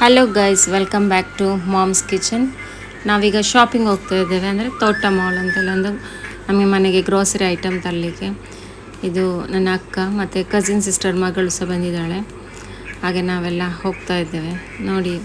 Hello guys, welcome back to mom's kitchen. ನಾವೀಗ shopping ಹೋಗ್ತಾ ಇದ್ದೇವೆ, ಅಂದರೆ ತೋಟ ಮಾಲ್ ಅಂತೆಲ್ಲ ಒಂದು ನಮಗೆ ಮನೆಗೆ ಗ್ರೋಸರಿ ಐಟಮ್ ತರಲಿಕ್ಕೆ. ಇದು ನನ್ನ ಅಕ್ಕ ಮತ್ತು ಕಸಿನ್ ಸಿಸ್ಟರ್ ಮಗಳು ಸಹ ಬಂದಿದ್ದಾಳೆ. ಹಾಗೆ ನಾವೆಲ್ಲ ಹೋಗ್ತಾ ಇದ್ದೇವೆ ನೋಡಿ.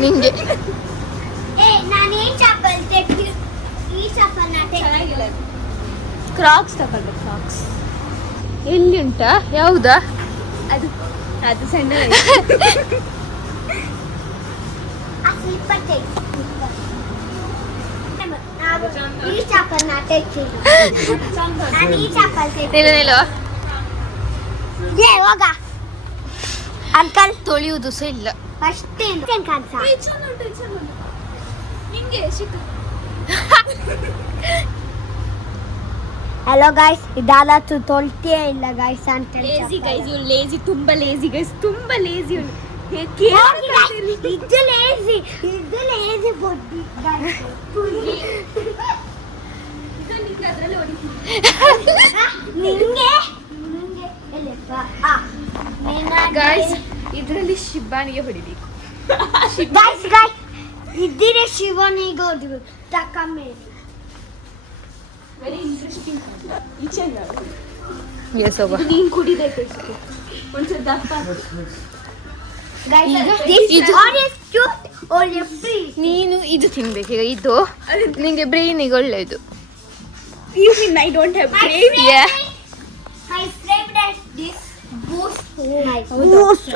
ನಿಂಗೆ ಕ್ರಾಕ್ಸ್ ತಗೊಂಡು ಕ್ರಾಕ್ಸ್ ಎಲ್ಲಿ ಉಂಟಾ? ಯಾವುದಾ ಅದು? ಅದು ಸಣ್ಣ ಅಂಕಲ್ ತೊಳೆಯುವುದು ಸಹ ಇಲ್ಲ. ಹಲೋ ಗೈಸ್, ಇದಾಲತ್ತು ತೊಳ್ತಿಯೇ ಇಲ್ಲ ಗೈಸ್ ಅಂತ. ಲೇಜಿ ಗೈಸ್, ಇವ್ಳು ಲೇಜಿ, ತುಂಬಾ ಲೇಜಿ ಗೈಸ್, ತುಂಬಾ ಲೇಜಿ ಇವಳು. ಇದು ಲೇಜಿ ಬೊಡ್ಡಿ ನಿಂಗೆ ಗೈಸ್, ಇದರಲ್ಲಿ ಶಿಬಾನಿಗೆ ಹೊಡಿಬೇಕು. ಇದ್ದಿರೆ ಶಿವನಿಗೆ ಹೊಡಿಬೇಕು. ತಕಮ್ಮೆ ವೆರಿ ಇಂಟ್ರೆಸ್ಟಿಂಗ್. ನೀನು ಕುಡಿಬೇಕು ಒಂದ್ಸಲ ದಪ್ಪ. ನೀನು ಇದು ತಿನ್ಬೇಕು. ಈಗ ಇದು ನಿಂಗೆ ಬ್ರೈನಿಗೆ ಒಳ್ಳೆಯದು. I don't have brain. Yeah. My favorite dish boost. Boost.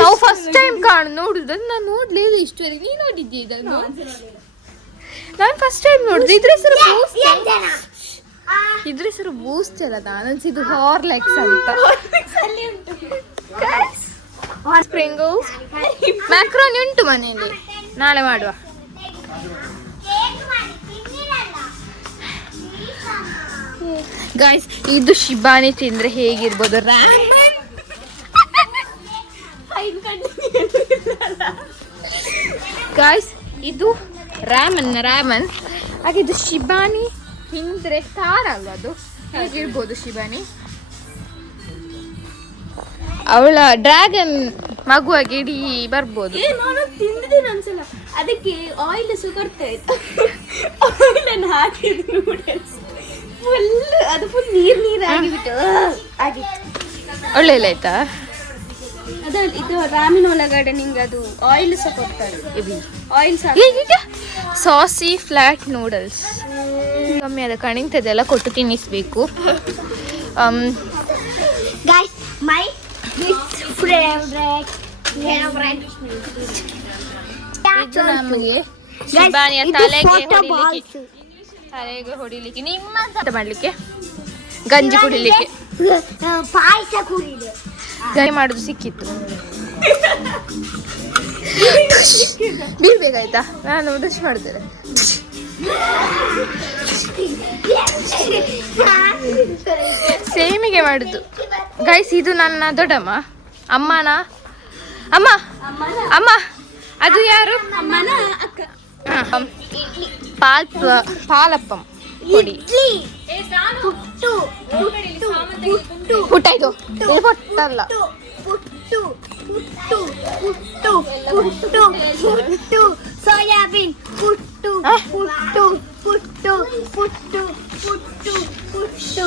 ನಾವು ಫಸ್ಟ್ ಟೈಮ್ ನೋಡುದು. ನಾನು ನೋಡ್ಲಿಲ್ಲ ಇಷ್ಟುವರೆಗೆ. ನೀನು ನೋಡಿದ್ದಿ ಇದನ್ನು? ನಾನು ಫಸ್ಟ್ ಟೈಮ್ ನೋಡಿದೆ. ಇದ್ರ ಹೆಸರು ಬೂಸ್ಟ್. ಇದ್ರ ಹೆಸರು ಬೂಸ್ಟ್ ಅಲ್ಲ, ನಾನು ಅನ್ಸಿದ್ದು ಹಾರ್ಲೆಕ್ಸ್ ಅಂತ. ಸ್ಪ್ರಿಂಗಲ್ಸ್, ಮ್ಯಾಕ್ರೋನಿ ಉಂಟು ಮನೆಯಲ್ಲಿ, ನಾಳೆ ಮಾಡುವ. ಗಾಯ್ಸ್, ಇದು ಶಿಬಾನಿ ತಿಂದ್ರೆ ಹೇಗಿರ್ಬೋದು? ಗಾಯ್ಸ್, ಇದು ರಾಮನ್. ಹಾಗೆ ಇದು ಶಿಬಾನಿ ಹಿಂದ್ರೆ ತಾರ ಅಲ್ವ ಅದು ಹೇಗಿರ್ಬೋದು ಶಿಬಾನಿ. ಅವಳ ಡ್ರ್ಯಾಗನ್ ಮಗುವಾಗಿ ಇಡೀ ಬರ್ಬೋದು. ನಾನು ತಿಂದಿದ್ದೀನಿ ಒಂದ್ಸಲ, ಅದಕ್ಕೆ ಆಯಿಲ್ ಸುಗರ್ತೆ ಆಯಿಲ್ ಹಾಕಿದ್ದು ನೂಡಲ್ಸ್ ಫುಲ್, ಅದು ಫುಲ್ ನೀರು ಆಗಿಬಿಟ್ಟು ಆಗಿತ್ತು. ಒಳ್ಳೆ ಇಲ್ಲ ಆಯ್ತಾ? ಅದು ಇದು ರಾಮಿನ ಒಳಗಡೆ ನಿಂಗೆ ಅದು ಆಯಿಲ್ ಸಹ ಕೊಡ್ತಾರೆ, ಆಯಿಲ್ ಸಹ. ಸಾಸಿ ಫ್ಲಾಟ್ ನೂಡಲ್ಸ್ ಕಮ್ಮಿ ಅದ ಕಣಿಂತದೆಲ್ಲ ಕೊಟ್ಟು ತಿನ್ನಿಸ್ಬೇಕು. ಗೈಸ್ ಮೈ ಫೇವರೇಟ್ ಇದು ನಮಗೆ ಶಿಬಾನಿಯ ತಲೆಗೆ ಹೊಡಿಲಿಕ್ಕೆ, ನಿಮ್ಮ ಮಾಡ್ಲಿಕ್ಕೆ, ಗಂಜಿ ಕುಡಿಲಿಕ್ಕೆ, ಪಾಯಸ ಕುಡಿದೆ, ಗೈ ಮಾಡುದು ಸಿಕ್ಕಿತ್ತು. ಬೀಳ್ಬೇಕಾಯ್ತಾ? ನಾನು ಬ್ರಷ್ ಮಾಡ್ತೇನೆ. ಸೇಮಿಗೆ ಮಾಡುದು ಗೈಸ್. ಇದು ನನ್ನ ದೊಡ್ಡಮ್ಮ, ಅಮ್ಮನ ಅಮ್ಮ ಅಮ್ಮ. ಅದು ಯಾರು? ಪಾಲಪ್ಪಂ ಕೊಡಿ. ಪುಟ್ಟಾಯ್ತು ಪುಟ್ಟಲ್ಲ. ಸೋಯಾಬೀನ್ ಪುಟ್ಟು ಪುಟ್ಟು ಪುಟ್ಟು ಪುಟ್ಟು ಪುಟ್ಟು ಪುಟ್ಟು.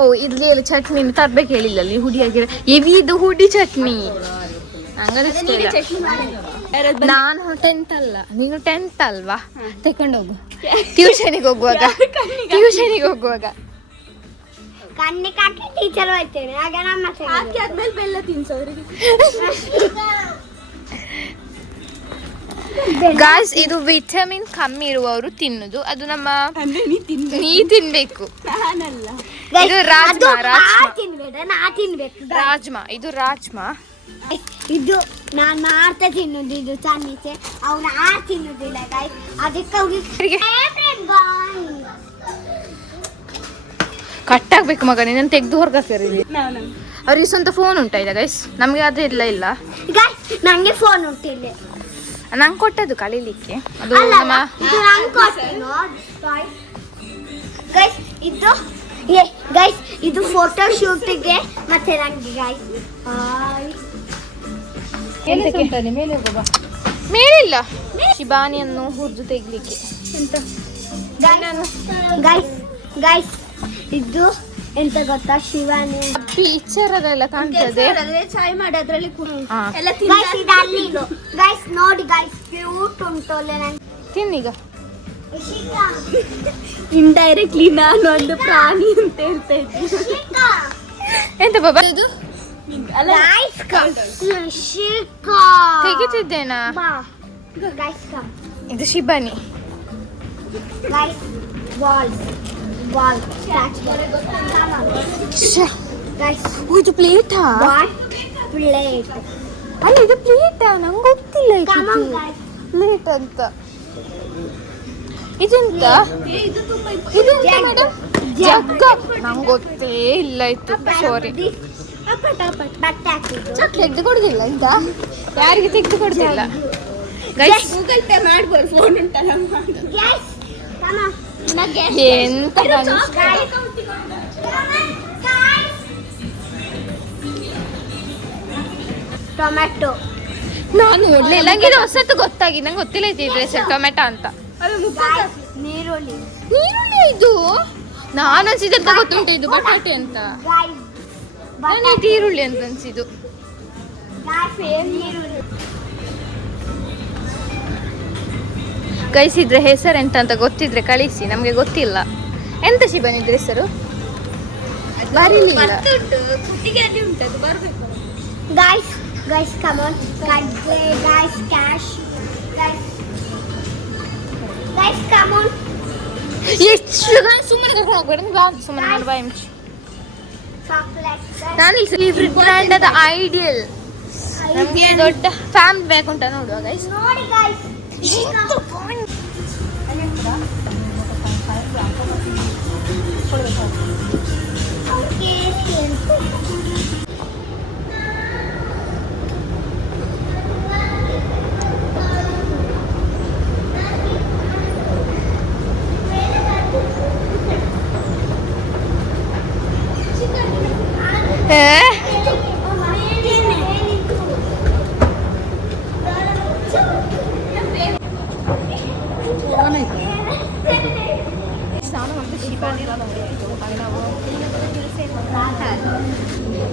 ಓ ಇಡ್ಲಿ ಎಲ್ಲ ಚಟ್ನಿ ತರ್ಬೇಕು ಹೇಳಿಲ್ಲ ಅಲ್ಲಿ ಹುಡಿಯಾಗಿರ ಎವಿದು ಹುಡಿ ಚಟ್ನಿ. ಹಂಗಾದ್ರೆ ಇಷ್ಟ ಇಲ್ಲ. ನಾನು 10th ಅಲ್ಲ, ನೀನು 10th ಅಲ್ವಾ? ತಕೊಂಡೋಗು ಟ್ಯೂಷನಿಗೆ ಹೋಗುವಾಗ. ಕಣ್ಣಿ ಕಾಕಿ ಟೀಚರ್ ಹೋಗ್ತೇನೆ, ಆಗ ನಮ್ಮ ಹಾಕಿ ಆದ್ಮೇಲೆ ಬೆಲ್ಲ ತಿನ್ಸೋರಿಗೆ. ಗಾಯ್ಸ್ ಇದು ವಿಟಮಿನ್ ಕಮ್ಮಿ ಇರುವವರು ತಿನ್ನುದು. ಅದು ನಮ್ಮ ನೀ ತಿನ್ಬೇಕು. ಇದು ರಾಜ್ಮಾ. ಇದು ರಾಜ್ಮಾ. ಇದು ನಾನು ಮಾಡ್ತಾ ತಿನ್ನೋದು, ಇದು ಚನ್ನಿಸೆ ಅವ್ನು ತಿನ್ನೋದಿಲ್ಲ ಗೈಸ್, ಅದಕ್ಕೆ ಅವ್ರಿಗೆ ಕಟ್ ಆಗ್ಬೇಕು ಮಗ, ನೀನು ತೆಗ್ದು ಹೊರಗಾಕ್ತಾರೆ. ಅವ್ರಿಗೆ ಸ್ವಂತ ಫೋನ್ ಉಂಟಾಯ್ತಾ ಗೈಸ್? ನಮ್ಗೆ ಅದು ಇಲ್ಲ ಗೈಸ್. ನಂಗೆ ಫೋನ್ ಉಂಟಿಲ್ಲ, ನಂಗೆ ಕೊಟ್ಟದ್ದು ಕಲೀಲಿಕ್ಕೆ. ಅದು ಗೈಸ್ ಇದು ಫೋಟೋ ಶೂಟಿಗೆ ಮತ್ತೆ ನಂಗೆ ಗೈಸ್. ಮೇಲಿಲ್ಲ ಶಿಬಾನಿಯನ್ನು ಹುರಿದು ತೆಗಿಲಿಕ್ಕೆ. ಗೈಸ್ ಇದು ಎಂತ ಗೊತ್ತಾ, ಶಿವಾನಿ ಪಿಕ್ಚರದೆಲ್ಲ ಕಾಣ್ತದೆ. ಚಾಯ್ ಮಾಡಿ ಅದ್ರಲ್ಲಿ ಗೈಸ್ ನೋಡಿ ಗೈಸ್, ಕ್ಯೂಟ್ ಉಂಟು. ತಿನ್ನೀಗ. ಇಂಡೈರೆಕ್ಟ್ಲಿ ನಾನು ಒಂದು ಪ್ರಾಣಿ ಅಂತ ಹೇಳ್ತಾ ಇದ್ದೀನಿ. ಎಂತ ಬಾಬಾ ಅದು ತೆಗಿತಿದ್ದೇನಾ? ಇದು ಶಿಬಾನಿ. ಇದು ಪ್ಲೇಟಾ? ಅಲ್ಲ ಇದು ಪ್ಲೇಟಾ? ನಂಗೆ ಗೊತ್ತಿಲ್ಲ ಪ್ಲೇಟ್ ಅಂತ. ಇದೆಂತ? ಇದೆಂತ ಮೇಡಮ್? ಜಗ್ಗ? ನಂಗೆ ಗೊತ್ತೇ ಇಲ್ಲ ಇತ್ತು, ಸಾರಿ. ತೆಗ್ದು ಕೊಡುದಿಲ್ಲ ಅಂತ ಯಾರಿಗೆ ತೆಗ್ದು ಕೊಡುದಿಲ್ಲ ಗೈಸ್. ಗೂಗಲ್ ಪೇ ಮಾಡ್ಬೋದು, ಫೋನ್ ಉಂಟಲ್ಲ. ಎಂತ ಟೊಮ್ಯಾಟೊ ನಾನು ನೋಡ್ಲಿಲ್ಲ, ನಂಗೆ ಇದು ಹೊಸತ್ತು ಗೊತ್ತಾಗಿ, ನಂಗೆ ಗೊತ್ತಿಲ್ಲ ಇದ್ರೆ ಸರ್ ಟೊಮೆಟೊ ಅಂತ. ನೀರುಳ್ಳಿ. ಇದು ನಾನು ಅನ್ಸಿದಂತ ಗೊತ್ತುಂಟು, ಇದು ಬಟಾಟೆ ಅಂತ. ನಾನು ಈರುಳ್ಳಿ ಅಂತ ಅನ್ಸಿದ್ದು. ಗೈಸ್ ಇದ್ರೆ ಹೆಸರು ಎಂತ ಅಂತ ಗೊತ್ತಿದ್ರೆ ಕಳಿಸಿ, ನಮಗೆ ಗೊತ್ತಿಲ್ಲ. ಎಂತ ಶಿಬನ್ ಇದ್ರ ಹೆಸರು ಬರೀಲಿಲ್ಲ. Guys, come on. Guys, cash. Guys, come on. ಸುಮ್ಮನೆ ಕರ್ಕೊಂಡು ಹೋಗ್ಬೇಡ, ಸುಮ್ಮನೆ ಮಾಡಿ ಬಾಯಿ ಮುಚ್ಚಿ. Chocolate. ನಾನು ಈ ಫೇವ್ರೆಟ್ ಬ್ರ್ಯಾಂಡ್ ಅದ ಐಡಿಯಲ್. ನಮಗೆ ದೊಡ್ಡ ಫ್ಯಾಮಿಲಿ ಬ್ಯಾಗ್ ಉಂಟ ನೋಡುವ ಗೈಸ್. ನೋಡಿ guys.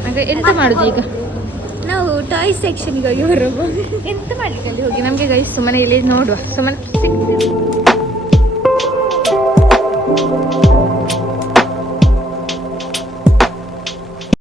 ಹಾಗೆ ಎಂತ ಮಾಡುದು ಈಗ? ನಾವು ಟಾಯ್ ಸೆಕ್ಷನ್ಗೆ ಹೋಗಿ ಬರೋದು. ಎಂತ ಮಾಡ್ಲಿಕ್ಕೆ ಅಲ್ಲಿ ಹೋಗಿ ನಮಗೆ ಗೈಸ್ ಸುಮ್ಮನೆ ಇಲ್ಲಿ ನೋಡುವ ಸುಮ್ಮನೆ